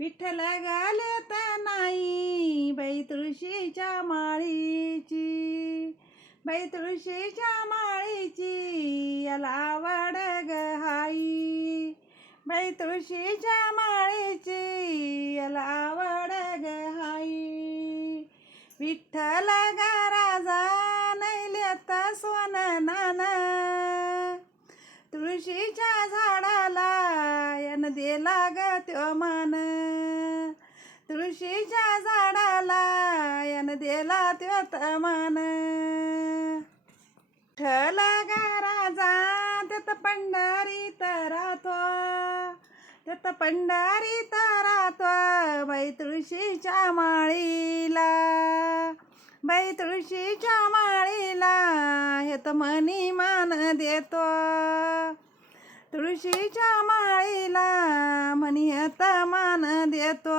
विठ्ठल घालत नाही बाई तुळशीच्या माळीची. बाई तुळशीच्या माळीची याला आवड ग हाई. बाई तुळशीच्या माळीची याला आवड हाई. विठ्ठल गा राजा नैल्यात सोन नान तुळशीच्या झाडाला यान दिला ग त्यो मान तुळशीच्या झाडाला यान दिला त्यो मान ठल गा राजा त्यात पंढरी राहतो त्यात पंढरी राहतो बाई तुळशीच्या माळीला. बाई तुळशीच्या माळीला हेत मनी मान देतो. तुळशीच्या माळीला म्हणी आता मान देतो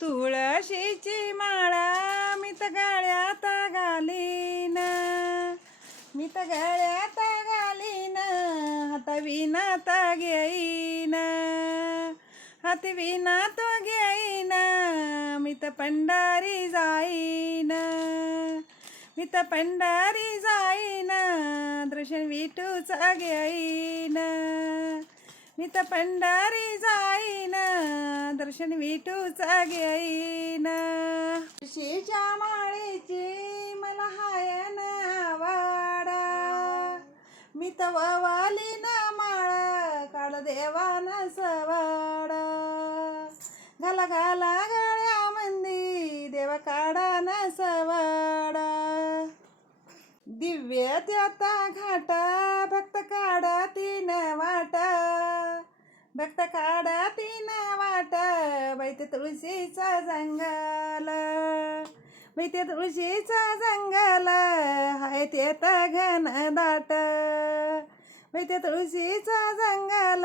तुळशीची माळा मी तर गळ्यात घालीन. मी तर गळ्यात घालीन. हात विनात घेईन. हात तो घेईन. मी तर पंढरी जाईन. मी तर पंढरी जाईन. दृश्य विटूच घेईन. मी तर पंढरी जाईन दर्शन विठूच घेईन तुळशीच्या माळेची मला हायन आवाडा मी तर वाली ना माळ काढ देवान सवाड घाला घाला गळ्या मंदी देवा काढा न सवाड दिव्य त्याता घाटा भक्त काढा तीन वाटा भक्त काढा तीन वाट बैते तुळशीचा जंगल. बैते तुळशीचा जंगल हाय ते घन दाट. बैते तुळशीचा जंगल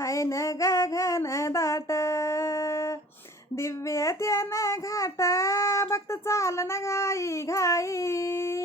हाय न घन दाट. दिव्य त्यानं घाटा भक्त ना घाई घाई.